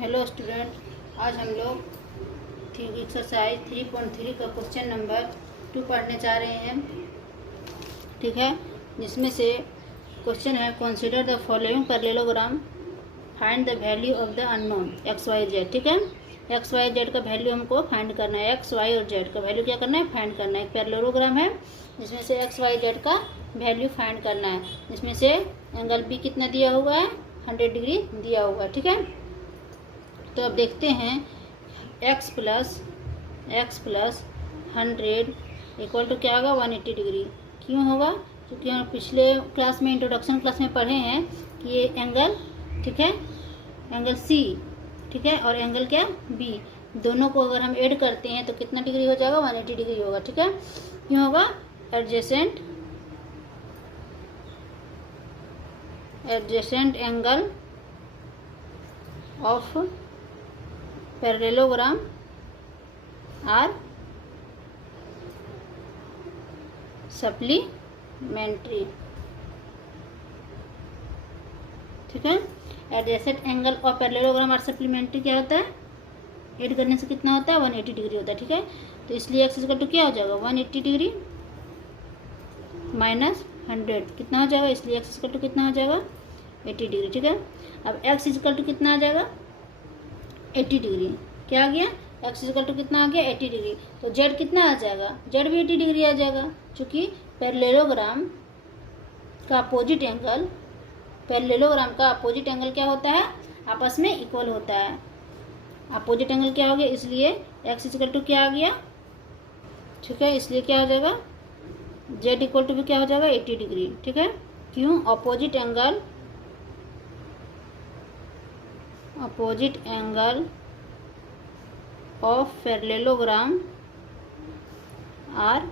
Hello student, आज हम लोग एक्सरसाइज 3.3 का क्वेश्चन नंबर 2 पढ़ने जा रहे हैं। ठीक है, जिसमें से क्वेश्चन है consider the following parallelogram, find the value of the unknown x y z. ठीक है, एक्स वाई जेड का वैल्यू हमको फाइंड करना है। एक्स वाई और जेड का वैल्यू क्या करना है, फाइंड करना है। एक पैरेललोग्राम है जिसमें से एक्स वाई जेड का वैल्यू फाइंड करना है, जिसमें से एंगल बी कितना दिया हुआ है, 100 डिग्री दिया हुआ है। ठीक है, तो अब देखते हैं x प्लस 100 इक्वल टू क्या होगा, 180 डिग्री। क्यों होगा, क्योंकि हम पिछले क्लास में इंट्रोडक्शन क्लास में पढ़े हैं कि ये एंगल, ठीक है, एंगल C, ठीक है, और एंगल क्या B, दोनों को अगर हम ऐड करते हैं तो कितना डिग्री हो जाएगा, 180 डिग्री होगा। ठीक है, क्यों होगा, adjacent angle of parallelogram are supplementary. ठीक है, adjacent angle of parallelogram are supplementary क्या होता है, ऐड करने से कितना होता है, 180 डिग्री होता है। ठीक है, तो इसलिए एक्स इक्वल टू क्या हो जाएगा, 180 डिग्री माइनस 100 कितना हो जाएगा, इसलिए एक्स इक्वल टू कितना हो जाएगा, 80 डिग्री। ठीक है, अब एक्स इक्वल टू कितना आ जाएगा, 80 डिग्री। क्या आ गया, एक्स इक्वल टू कितना आ गया, 80 डिग्री। तो जेड कितना आ जाएगा, जेड भी 80 डिग्री आ जाएगा, क्योंकि पैरेललोग्राम का अपोजिट एंगल, पैरेललोग्राम का अपोजिट एंगल क्या होता है, आपस में इक्वल होता है। अपोजिट एंगल क्या हो गया, इसलिए एक्स इक्वल टू क्या आ गया, ठीक है, इसलिए क्या हो जाएगा, जेड इक्वल टू भी क्या हो जाएगा, 80 डिग्री। ठीक है, क्यों, opposite angle of parallelogram are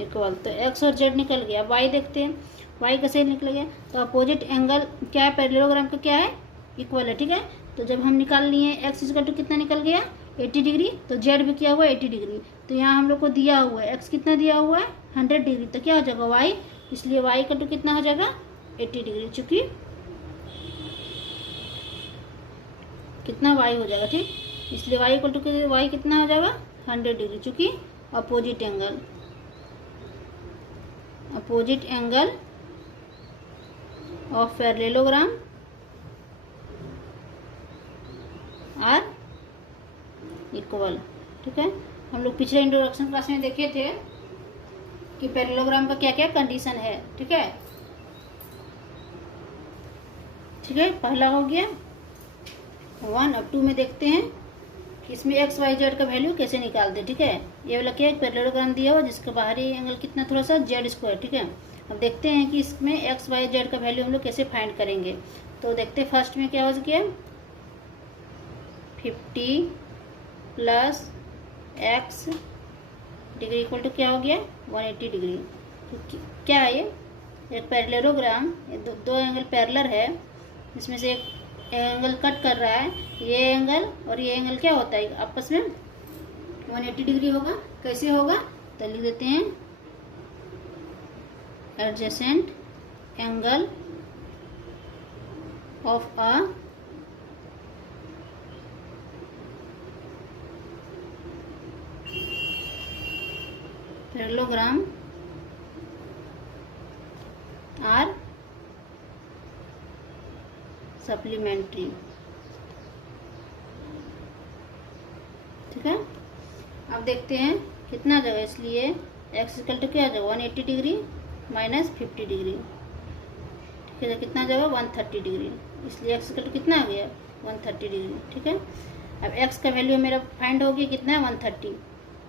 equal. तो एक्स और जेड निकल गया, वाई देखते हैं, वाई कैसे निकल गया, तो अपोजिट एंगल क्या है, पैरेललोग्राम का क्या है, इक्वल है। ठीक है, तो जब हम निकाल लिए एक्स इक्वल टू कितना निकल गया, 80 डिग्री, तो जेड भी क्या हुआ, 80 डिग्री। तो यहाँ हम लोग को दिया हुआ है एक्स कितना दिया हुआ है, 100 डिग्री, तो क्या हो जाएगा वाई, इसलिए वाई इक्वल टू कितना हो जाएगा, 80 डिग्री, चूँकि कितना वाई हो जाएगा, ठीक, इसलिए वाई इक्वल टू वाई कितना हो जाएगा, 100 डिग्री, चूँकि opposite angle of parallelogram are equal. ठीक है, हम लोग पिछले इंट्रोडक्शन क्लास में देखे थे कि पैरेललोग्राम का क्या क्या कंडीशन है। ठीक है, पहला हो गया 1। अब 2 में देखते हैं कि इसमें एक्स वाई जेड का वैल्यू कैसे निकालते। ठीक है, ये वाला क्या है, पैरेललोग्राम दिया हुआ जिसका बाहरी एंगल कितना, थोड़ा सा जेड स्क्वायर। ठीक है, अब देखते हैं कि इसमें एक्स वाई जेड का वैल्यू हम लोग कैसे फाइंड करेंगे। तो देखते हैं फर्स्ट में क्या हो गया, 50 plus x degree equal to क्या हो गया, 180 डिग्री। तो क्या है ये, एक पैरेललोग्राम, दो एंगल पैरेलल है, इसमें से एक एंगल कट कर रहा है, ये एंगल और ये एंगल क्या होता है, आपस में 180 डिग्री होगा। कैसे होगा, तो लिख देते हैं adjacent angle of a parallelogram are supplementary. ठीक है, अब देखते हैं कितना जगह, इसलिए एक्स इक्वल टू क्या जगह, 180 डिग्री माइनस 50 डिग्री। ठीक है, कितना जगह, 130 डिग्री, इसलिए एक्स इक्वल टू कितना आ गया, 130 डिग्री। ठीक है, अब एक्स का वैल्यू मेरा फाइंड हो गया कितना है, 130।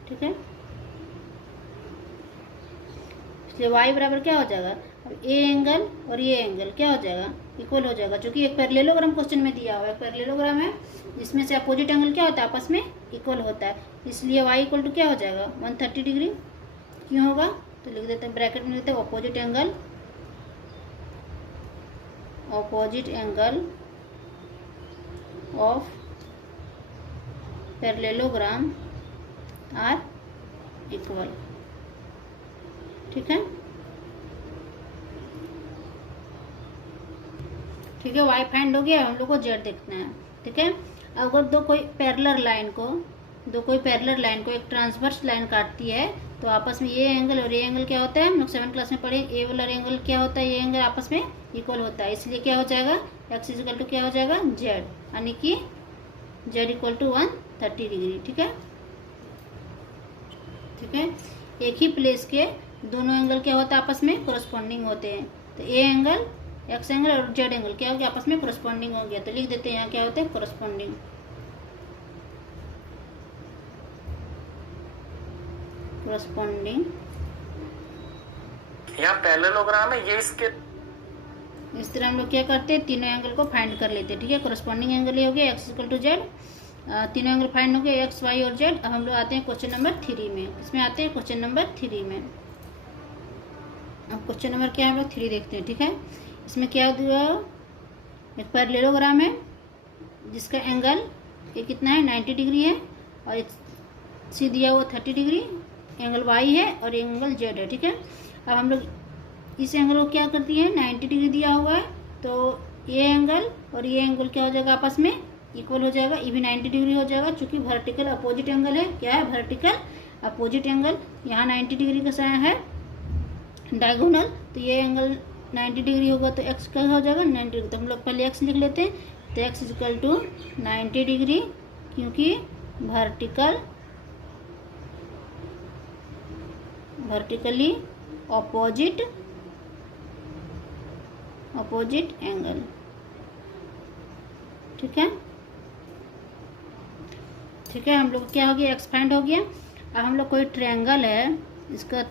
ठीक है, इसलिए वाई बराबर क्या हो जाएगा, अब ए एंगल और ये एंगल क्या हो जाएगा, इक्वल हो जाएगा, क्योंकि एक पैरेललोग्राम क्वेश्चन में दिया हुआ है, पैरेललोग्राम है जिसमें से अपोजिट एंगल क्या होता है, आपस में इक्वल होता है, इसलिए वाई इक्वल टू क्या हो जाएगा, 130 डिग्री। क्यों होगा, तो लिख देते हैं ब्रैकेट में, लिखते हैं opposite angle of parallelogram are equal. ठीक है, ठीक है, वाई फाइंड हो गया, हम लोग को जेड देखना है। ठीक है, अगर दो कोई पैरेलल लाइन को एक ट्रांसवर्स लाइन काटती है तो आपस में ये एंगल और ये एंगल क्या होता है, हम लोग 7th क्लास में पढ़े, ए वाला एंगल क्या होता है, ये एंगल आपस में इक्वल होता है। इसलिए क्या हो जाएगा, एक्स इक्वल टू क्या हो जाएगा, जेड, यानी कि जेड इक्वल टू 130 डिग्री। ठीक है, ठीक है, एक ही प्लेस के दोनों एंगल क्या होता है, आपस में कोरस्पॉन्डिंग होते हैं। तो ए एंगल, एक्स एंगल और जेड एंगल क्या हो गया, आपस में कोरस्पॉन्डिंग हो गया। तो लिख देते हैं यहाँ क्या होते हैं, कोरस्पॉन्डिंग। कोरस्पॉन्डिंग यहाँ पैरेललोग्राम है, ये इसके इस तरह हम लोग क्या करते हैं, तीनों एंगल को फाइंड कर लेते हैं। ठीक है, कोरस्पॉन्डिंग एंगल ये हो गया एक्स इक्वल टू जेड, तीनों एंगल फाइंड हो गए, एक्स वाई और जेड। अब हम लोग आते हैं क्वेश्चन नंबर 3 में। इसमें आते हैं क्वेश्चन नंबर 3 में। अब क्वेश्चन नंबर क्या हम लोग 3 देखते हैं। ठीक है, इसमें क्या दिया, एक पैरेललोग्राम है जिसका एंगल ये कितना है, 90 डिग्री है, और सी दिया हुआ 30 डिग्री, एंगल वाई है और एंगल जेड है। ठीक है, अब हम लोग इस एंगल को क्या करती है, 90 डिग्री दिया हुआ है तो ये एंगल और ये एंगल क्या हो जाएगा, आपस में इक्वल हो जाएगा, ये भी 90 डिग्री हो जाएगा, चूंकि वर्टिकल अपोजिट एंगल है। क्या है, वर्टिकल अपोजिट एंगल। यहाँ 90 डिग्री का साइन है डायगोनल, तो ये एंगल 90 डिग्री होगा तो एक्स क्या हो जाएगा, 90 डिग्री। तो हम लोग पहले एक्स लिख लेते हैं, तो एक्स इक्वल टू 90 डिग्री, क्योंकि वर्टिकली अपोजिट एंगल। ठीक है, ठीक है, हम लोग क्या हो गया, एक्स फाइंड हो गया। अब हम लोग कोई ट्रायंगल है, इसका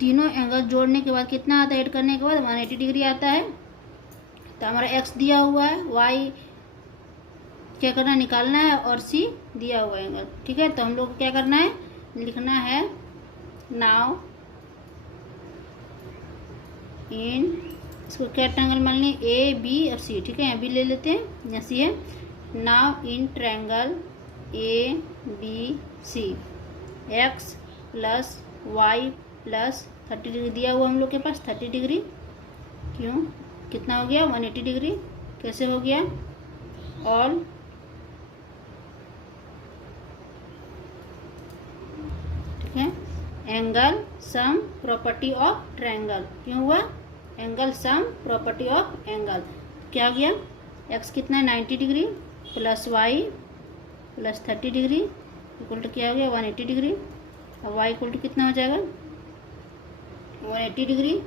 तीनों एंगल जोड़ने के बाद कितना आता है, ऐड करने के बाद 180 डिग्री आता है। तो हमारा एक्स दिया हुआ है, वाई क्या करना है, निकालना है, और सी दिया हुआ एंगल। ठीक है, तो हम लोग को क्या करना है, लिखना है नाउ इन, इसको क्या ट्रायंगल मान लें, ए बी और सी। ठीक है, यहाँ बी ले लेते हैं, यहाँ सी है। Now in triangle A B C, x plus y plus 30 degree दिया हुआ हम लोग के पास, 30 डिग्री, क्यों कितना हो गया, 180 डिग्री। कैसे हो गया, ऑल ठीक है, angle sum property of triangle, क्यों हुआ, angle sum property of angle. क्या हो गया, एक्स कितना है, 90 degree plus y plus 30 degree equal to क्या हो गया, 180 डिग्री। और वाई इक्वल टू कितना हो जाएगा, 180 डिग्री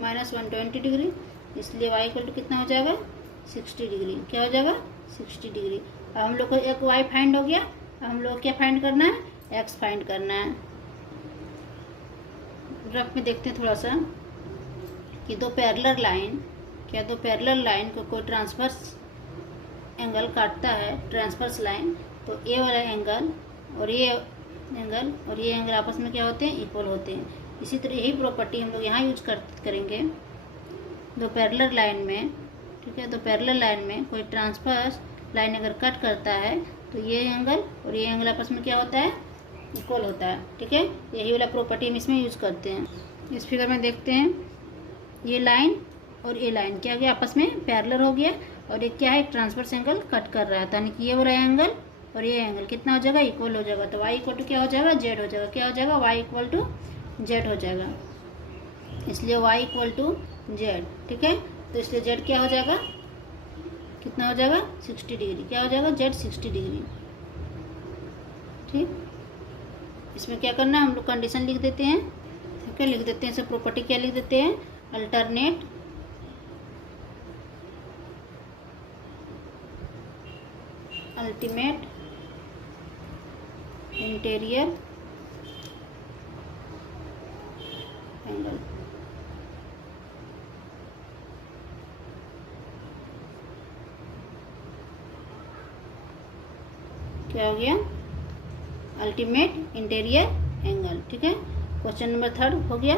माइनस 120 डिग्री, इसलिए वाई इक्वल टू कितना हो जाएगा, 60 डिग्री। क्या हो जाएगा, 60 डिग्री। अब हम लोग को एक वाई फाइंड हो गया, अब हम लोग क्या फाइंड करना है, एक्स फाइंड करना है। रफ में देखते हैं थोड़ा सा कि दो पैरेलल लाइन को कोई ट्रांसवर्स एंगल काटता है, ट्रांसवर्स लाइन, तो ए वाला एंगल और ये एंगल आपस में क्या होते हैं, इक्वल होते हैं। इसी तरह यही प्रॉपर्टी हम लोग यहाँ यूज करेंगे दो पैरेलल लाइन में। ठीक है, दो पैरेलल लाइन में कोई ट्रांसवर्स लाइन अगर कट करता है तो ये एंगल और ये एंगल आपस में क्या होता है, इक्वल होता है। ठीक है, यही वाला प्रॉपर्टी हम इसमें यूज करते हैं। इस फिगर में देखते हैं, ये लाइन और ये लाइन क्या हो गया, आपस में पैरेलल हो गया, और ये क्या है, एक ट्रांसवर्स एंगल कट कर रहा है, यानी कि ये वाला एंगल और ये एंगल कितना हो जाएगा, इक्वल हो जाएगा। तो y इक्वल टू क्या हो जाएगा, जेड हो जाएगा। क्या हो जाएगा, y इक्वल टू जेड हो जाएगा, इसलिए y इक्वल टू जेड। ठीक है, तो इसलिए जेड क्या हो जाएगा, कितना हो जाएगा, 60 डिग्री। क्या हो जाएगा, जेड 60 डिग्री। ठीक, इसमें क्या करना है, हम लोग कंडीशन लिख देते हैं। ठीक है, लिख देते हैं, सब प्रॉपर्टी क्या लिख देते हैं, अल्टरनेट अल्टीमेट इंटीरियर एंगल। क्या हो गया, अल्टीमेट इंटीरियर एंगल। ठीक है, क्वेश्चन नंबर 3 हो गया।